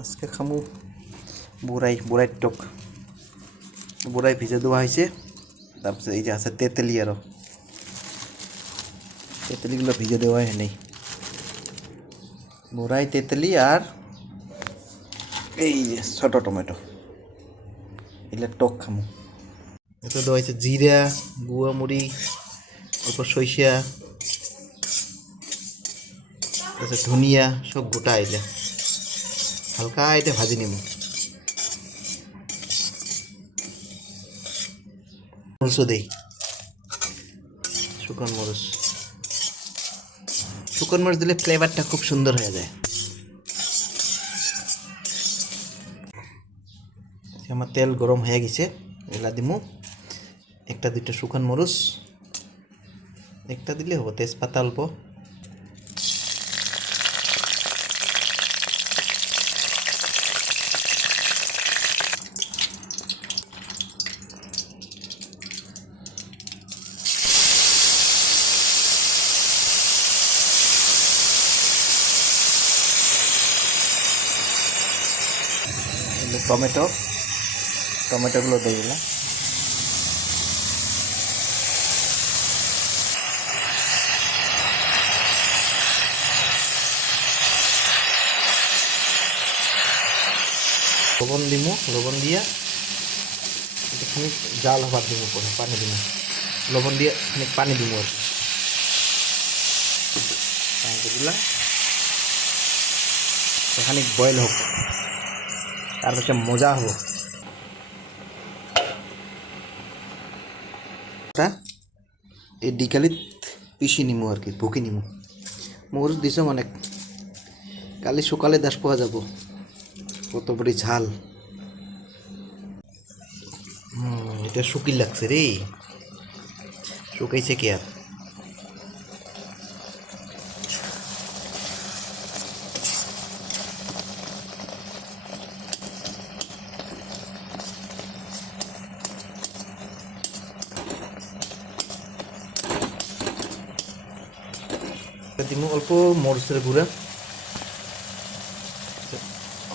আজকে খামু বুড়াই টক। বুড়াই ভিজে দেওয়া হয়েছে, তারপরে এই যে আছে তেঁতুলি, আরও তেঁতুলিগুলো ভিজে দেওয়া হয় নেই। বুড়াই, তেঁতুলি আর এই যে ছোটো টমেটো, এগুলো টক খামু। এটা দেওয়া হয়েছে জিরা, গুয়া মুড়ি, অল্প সরিষা, তারপরে ধনিয়া, সব গোটা এলে হালকা এটা ভাজি নিব। মরিচও দেই, শুকনো মরিচ দিলে ফ্লেভারটা খুব সুন্দর হয়ে যায়। আমার তেল গরম হয়ে গেছে, এলা দিমু একটা দুইটা শুকনো মরিচ, একটা দিলে হবো, তেজপাতা অল্প, টমেটোগুলো দিয়ে দিলাম। লবণ দিয়া খানিক জাল হবার দিব, পরে পানি দিব, লবণ দিয়ে খানিক পানি দিব আর পানিতে দিলাম, খানিক বয়েল হোক, তারপরে মজা হবো। এই ডিকালিত পিষি নিমু আর কি, ভুকি নিমু। মরিচ দিছ অনেক, কালি সকালে দাস পাওয়া যাব কত বড়ি ঝাল। এটা শুকিয়ে লাগছে রে, শুকাইছে কি আর। দিমু অল্প মরিচের গুঁড়া,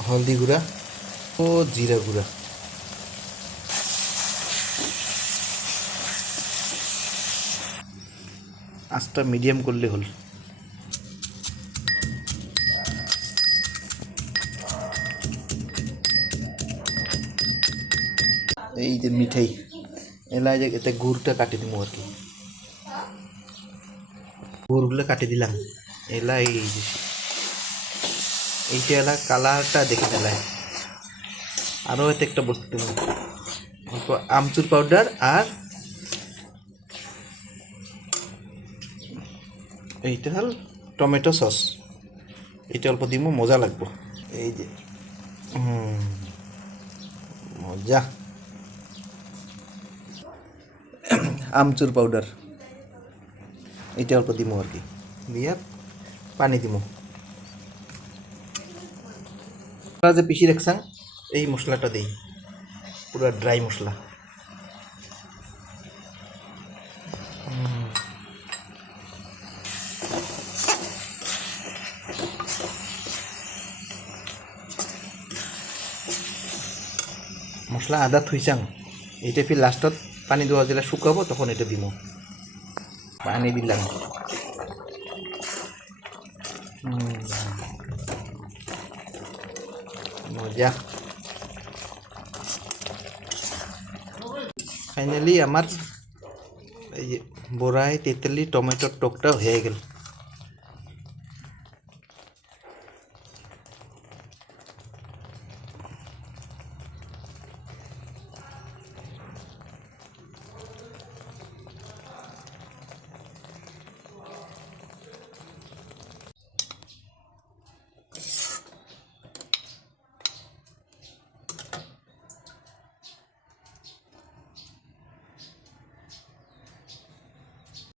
হলদি গুঁড়া ও জিরা গুঁড়া। আঁচটা মিডিয়াম করলে হল। এই যে মিঠাই এলা, যে এতে গুড়টা কাটি দিব আর কি, গুড়গুলো কাটি দিলাম। এলা এইটা এলা কালারটা দেখে ফেলায়। আরও এতে একটা বস্তু দেব, অল্প আমচুর পাউডার, আর এইটা হল টমেটো সস, এটা অল্প দিব, মজা লাগবো। এই যে মজা। আমচুর পাউডার এটা অল্প দিব আর কি, দিয়ে পানি দিব। যে পিসি রাখছাং এই মশলাটা দিই, পুরো ড্রাই মশলা। মশলা আদা থুইছাং, এইটা ফির লাস্টত পানি দেওয়া যেটা শুকাবো তখন এটা দিব, পানি দিলাম। মজা। ফাইনালি আমার এই যে বড়াই, তেঁতুলি, টমেটোর টকটাও হয়ে গেল।